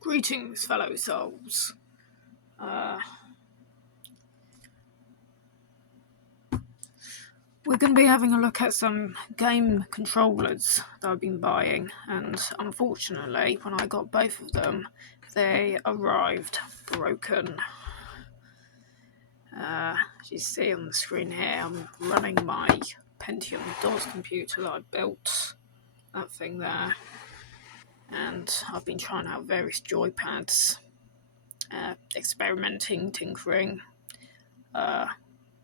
Greetings, fellow souls. We're going to be having a look at some game controllers that I've been buying, and unfortunately, when I got both of them, they arrived broken. As you see on the screen here, I'm running my Pentium DOS computer that I built, that thing there, and I've been trying out various joypads, experimenting, tinkering,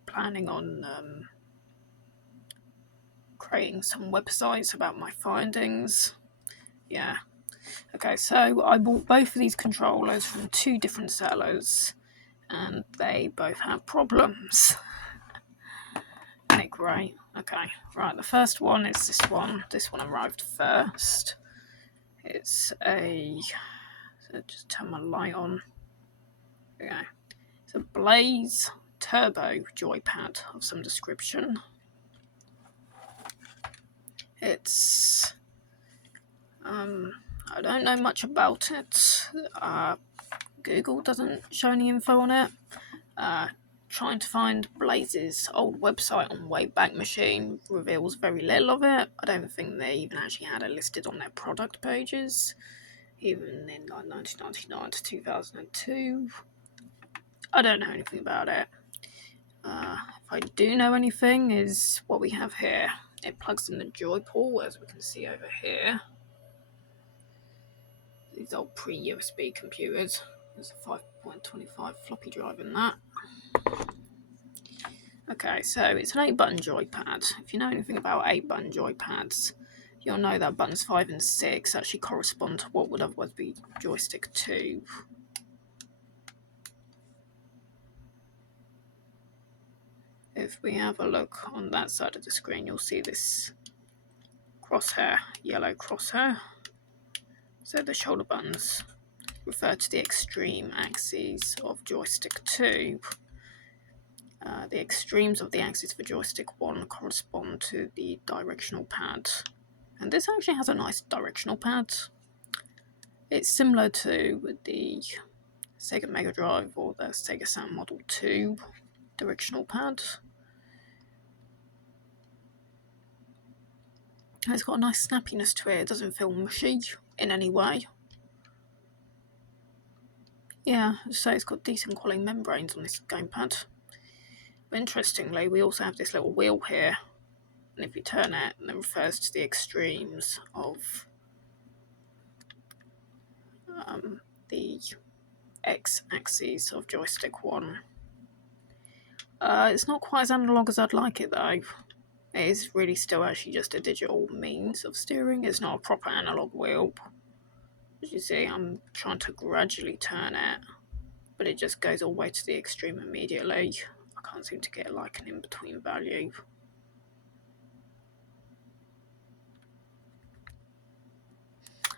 planning on creating some websites about my findings. Yeah. Okay, so I bought both of these controllers from two different sellers, and they both have problems. Isn't it great? Okay, right, the first one is this one. This one arrived first. It's a... So just turn my light on. Okay. It's a Blaze Turbo joypad of some description. It's... I don't know much about it. Google doesn't show any info on it. Trying to find Blaze's old website on Wayback Machine reveals very little of it. I don't think they even actually had it listed on their product pages, even in like 1999 to 2002. I don't know anything about it. If I do know anything, is what we have here. It plugs in the joy port, as we can see over here. These old pre-USB computers. There's a 5.25 floppy drive in that. Okay, so it's an 8-button joypad. If you know anything about 8-button joypads, you'll know that buttons 5 and 6 actually correspond to what would otherwise be joystick 2. If we have a look on that side of the screen, you'll see this crosshair, yellow crosshair. So the shoulder buttons refer to the extreme axes of joystick 2. The extremes of the axis for joystick 1 correspond to the directional pad. And this actually has a nice directional pad. It's similar to the Sega Mega Drive or the Sega Saturn Model 2 directional pad. It's got a nice snappiness to it. It doesn't feel mushy in any way. Yeah, so it's got decent quality membranes on this gamepad. But interestingly, we also have this little wheel here, and if you turn it, it refers to the extremes of the x-axis of joystick 1. It's not quite as analog as I'd like it though. It is really still actually just a digital means of steering. It's not a proper analog wheel. As you see, I'm trying to gradually turn it, but it just goes all the way to the extreme immediately. I can't seem to get like an in-between value.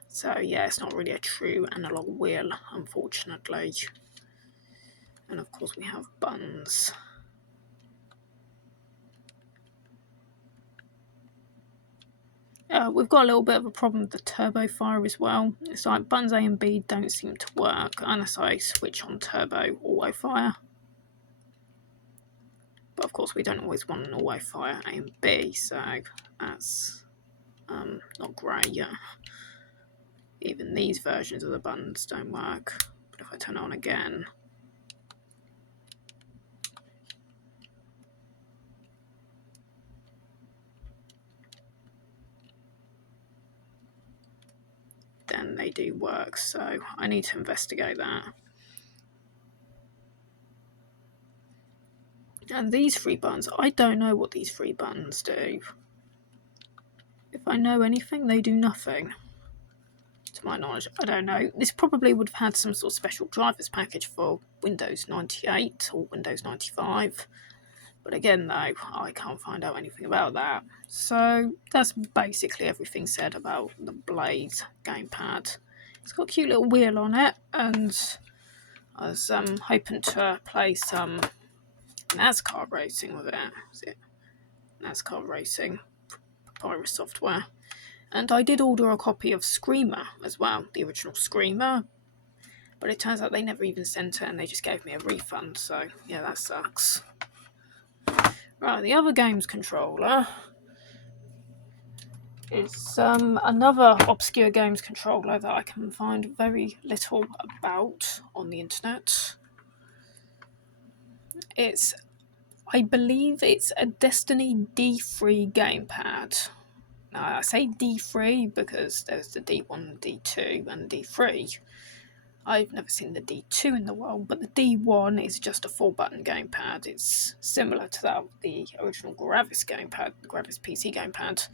So yeah, it's not really a true analog wheel, unfortunately. And of course we have buttons. We've got a little bit of a problem with the turbo fire as well. It's like buttons A and B don't seem to work unless I switch on turbo auto fire. But of course we don't always want an auto fire A and B, so that's not great. Even these versions of the buttons don't work. But if I turn it on again, then they do work, so I need to investigate that. And these 3 buttons, I don't know what these 3 buttons do. If I know anything, they do nothing. To my knowledge, I don't know. This probably would have had some sort of special drivers package for Windows 98 or Windows 95. But again, though, I can't find out anything about that. So that's basically everything said about the Blaze gamepad. It's got a cute little wheel on it, and I was hoping to play some NASCAR racing with it. Is it NASCAR racing? Papyrus software. And I did order a copy of Screamer as well, the original Screamer. But it turns out they never even sent it and they just gave me a refund, so yeah, that sucks. Right, the other games controller is another obscure games controller that I can find very little about on the internet. I believe it's a Destiny D3 gamepad. Now, I say D3 because there's the D1, D2, and D3. I've never seen the D2 in the world, but the D1 is just a 4-button gamepad. It's similar to that of the original Gravis gamepad, the Gravis PC gamepad,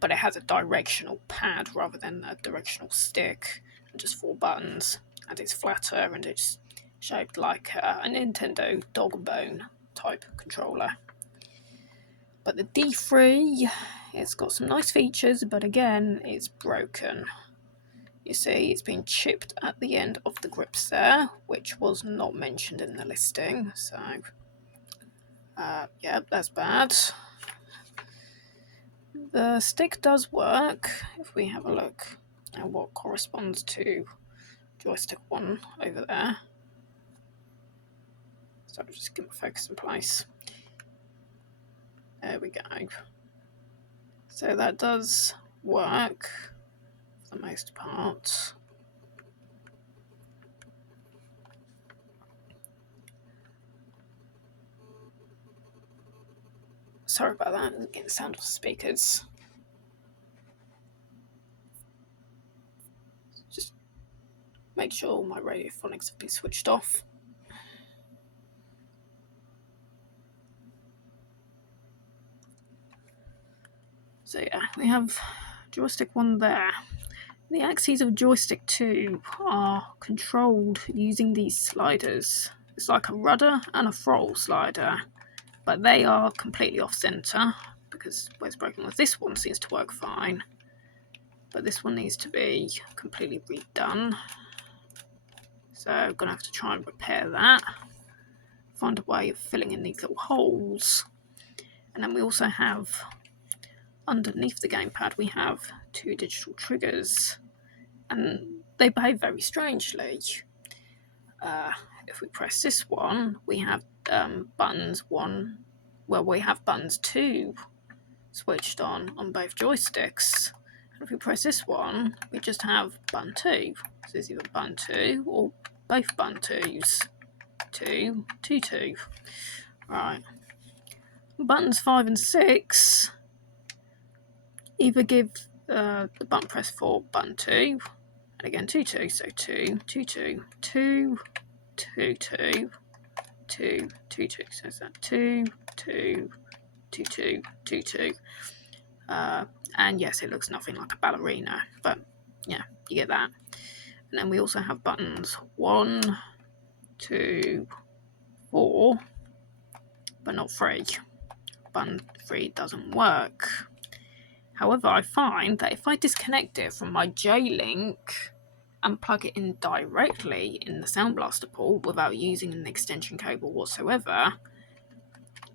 but it has a directional pad rather than a directional stick, and just 4 buttons, and it's flatter, and it's shaped like a Nintendo dog bone type controller. But the D3, it's got some nice features, but again, it's broken. You see, it's been chipped at the end of the grips there, which was not mentioned in the listing, so yeah, that's bad. The stick does work, if we have a look at what corresponds to joystick 1 over there. So I'll just get my focus in place. There we go. So that does work for the most part. Sorry about that, I'm getting the sound of the speakers. Just make sure all my radiophonics have been switched off. So yeah, we have joystick 1 there. The axes of joystick 2 are controlled using these sliders. It's like a rudder and a throttle slider, but they are completely off center because where it's broken was this one seems to work fine, but this one needs to be completely redone. So I'm gonna have to try and repair that, find a way of filling in these little holes. And then we also have, underneath the gamepad, we have 2 digital triggers, and they behave very strangely. If we press this one, we have buttons 2 switched on both joysticks. And if we press this one, we just have button 2. So it's either button 2 or both button 2s. 2, 2, 2. Right. Buttons 5 and 6 either give the button press for button 2, and again 2, 2, so 2, 2, 2, 2, 2, 2, 2, 2, 2, so it's that 2, 2, 2, 2, 2, 2. And yes, it looks nothing like a ballerina, but yeah, you get that. And then we also have buttons 1, 2, 4, but not 3. Button 3 doesn't work. However, I find that if I disconnect it from my J-Link and plug it in directly in the Sound Blaster port without using an extension cable whatsoever,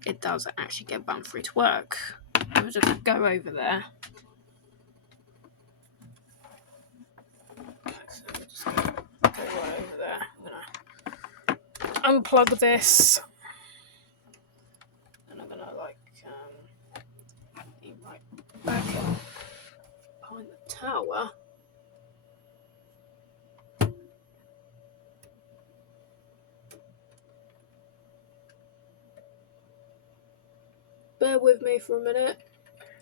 it does actually get button 3 to work. I'll just go over there. So I'll just go right over there. I'm gonna unplug this, and I'm gonna be right back behind the tower. Bear with me for a minute.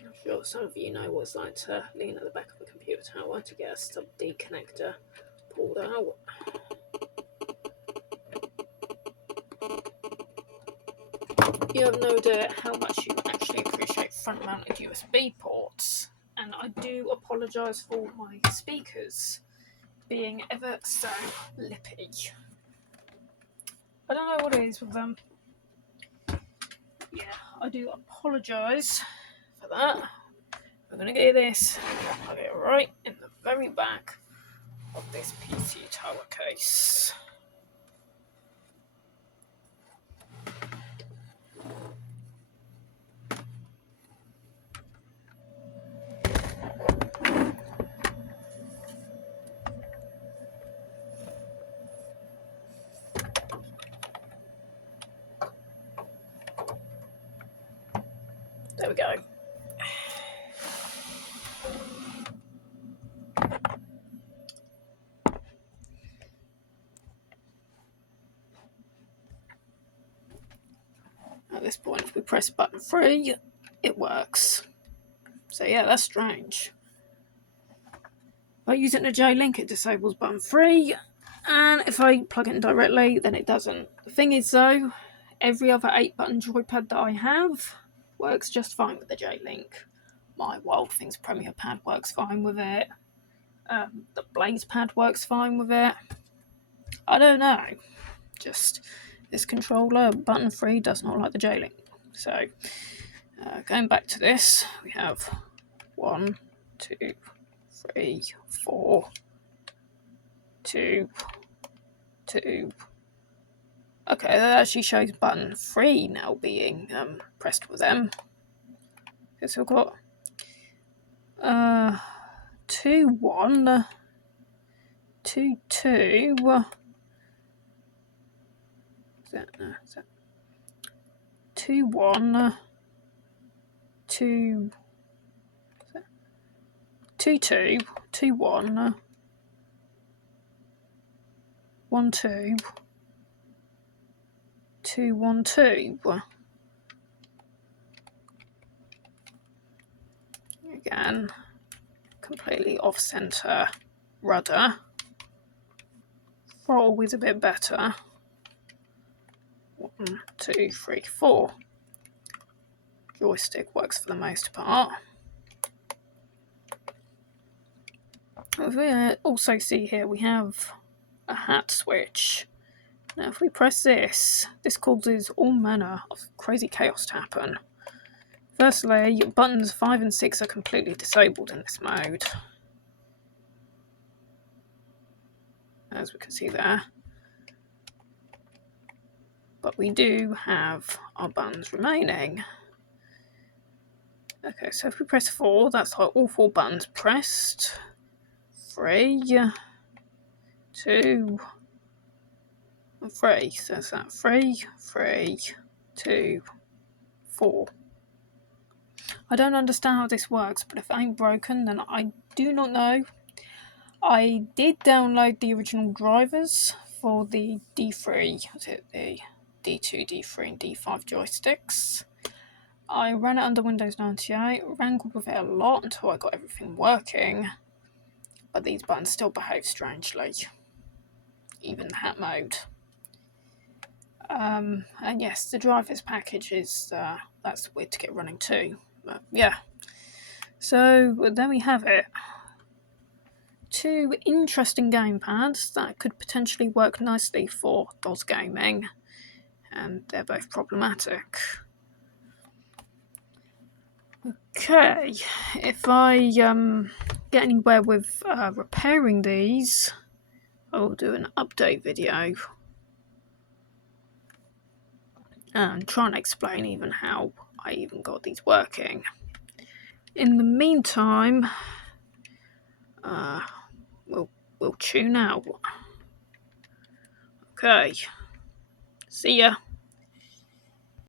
I'm sure some of you know what it's like to lean at the back of a computer tower to get a sub D connector pulled out. You have no idea how much you actually appreciate front mounted USB ports, and I do apologise for my speakers being ever so lippy. I don't know what it is with them. Yeah, I do apologise for that. I'm going to get this, I'll get it right in the very back of this PC tower case. we go. At this point, if we press button 3, it works. So yeah, that's strange. By using the J-Link, it disables button 3, and if I plug it in directly, then it doesn't. The thing is though, every other 8-button joypad that I have works just fine with the J-Link. My Wild Things Premier Pad works fine with it. The Blaze Pad works fine with it. I don't know. Just this controller, button 3, does not like the J-Link. So, going back to this, we have 1, 2, 3, 4, 2, 2. Okay, that actually shows button 3 now being pressed with them. Okay, so we've got 2, 1, 2, 2. Is that 2, 1, 2, 2, 2, 2, 1, 1, 2, 2, 1, 2. Again, completely off center rudder. Throttle is a bit better. 1, 2, 3, 4. Joystick works for the most part. We also see here we have a hat switch. Now if we press this, this causes all manner of crazy chaos to happen. Firstly, buttons 5 and 6 are completely disabled in this mode, as we can see there. But we do have our buttons remaining. Okay, so if we press 4, that's like all 4 buttons pressed. 3, 2, and 3. So that's that 3, 3, 2, 4. I don't understand how this works, but if it ain't broken, then I do not know. I did download the original drivers for the D3, was it the D2, D3, and D5 joysticks. I ran it under Windows 98, wrangled with it a lot until I got everything working, but these buttons still behave strangely, even the hat mode. And yes, the drivers package is, that's weird to get running too, but yeah. So there we have it. 2 interesting gamepads that could potentially work nicely for DOS gaming, and they're both problematic. Okay, if I get anywhere with repairing these, I'll do an update video and try and explain even how I even got these working. In the meantime, we'll tune out. Okay, see ya.